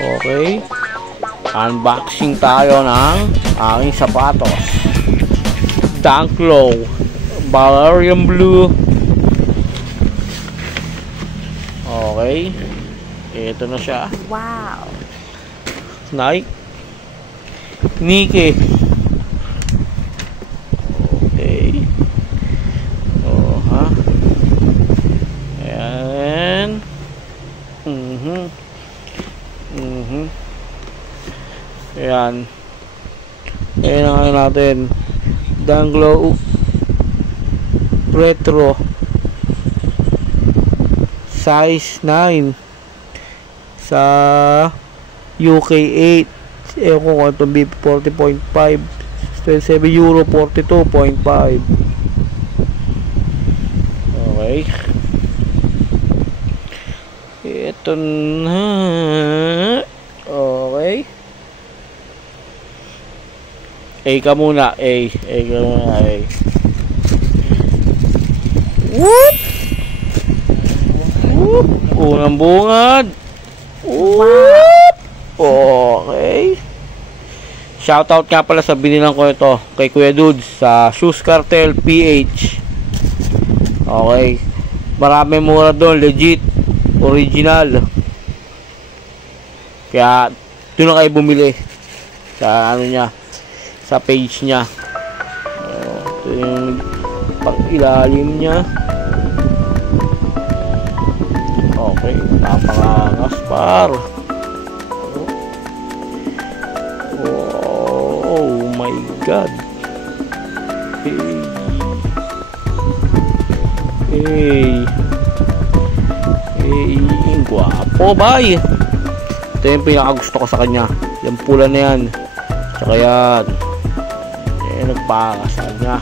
Okay. Unboxing tayo ng aking sapatos. Dunk Low Valerian Blue. Okay. Ito na siya. Wow. Nike. Nike. Okay. Oh, ha. Ayan. Ayan. Ayan ang ngayon natin. Dunk Low Retro size 9 sa UK 8. Ewan ko kung itong BP 40.5 27 euro 42.5. Okay. Ito na. Okay. A ka muna. A ka muna. A. Whoop! Whoop! Unang bungad. Whoop! Okay. Shoutout nga pala sa binilang ko ito kay Kuya Dudes sa Shoes Cartel PH. Okay. Marami mura doon. Legit. Original. Kaya doon na kayo bumili sa ano niya, sa page niya. Ito yung pang ilalim niya. Okay, napakangas par. Oh my god. Hey, ang gwapo bay. Ito yung pinakagusto ko sa kanya. Yung pula na yan. Tsaka yan. Nagpakas sa kanya.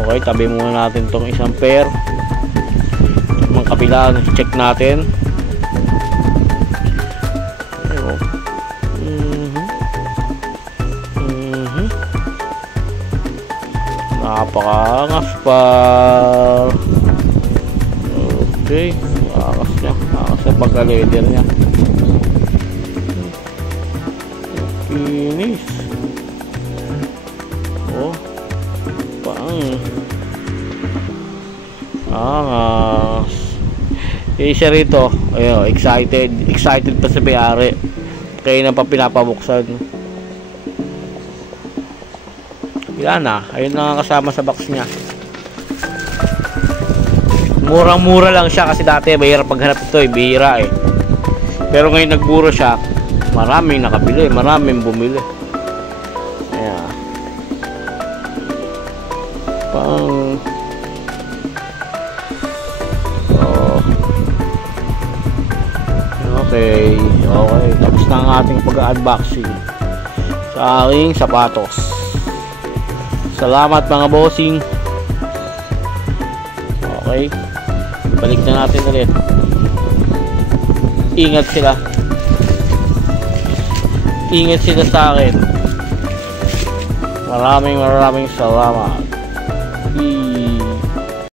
Okay, tabi muna natin tong isang pair. Yung kabila, check natin. Napakangas pa. Okay, nakas niya. Nakas sa pagka-leather niya. Kinis. Oh, pang angas. Isa rito. Ayun, excited pa sa may-ari. Kaya na pa pinapabuksan. Yan na. Ayun na kasama sa box niya. Murang-mura lang siya kasi dati mahirap paghanap ito eh. Bihira eh. Pero ngayon nagburo siya. Maraming nakabili. Maraming bumili. Ayan. Pang oh. Okay. Okay. Tapos na ang ating pag-unboxing sa aking sapatos. Salamat mga bossing. Okay. Balik na natin ulit. Ingat sila. Ingat sila sa akin. Maraming salamat.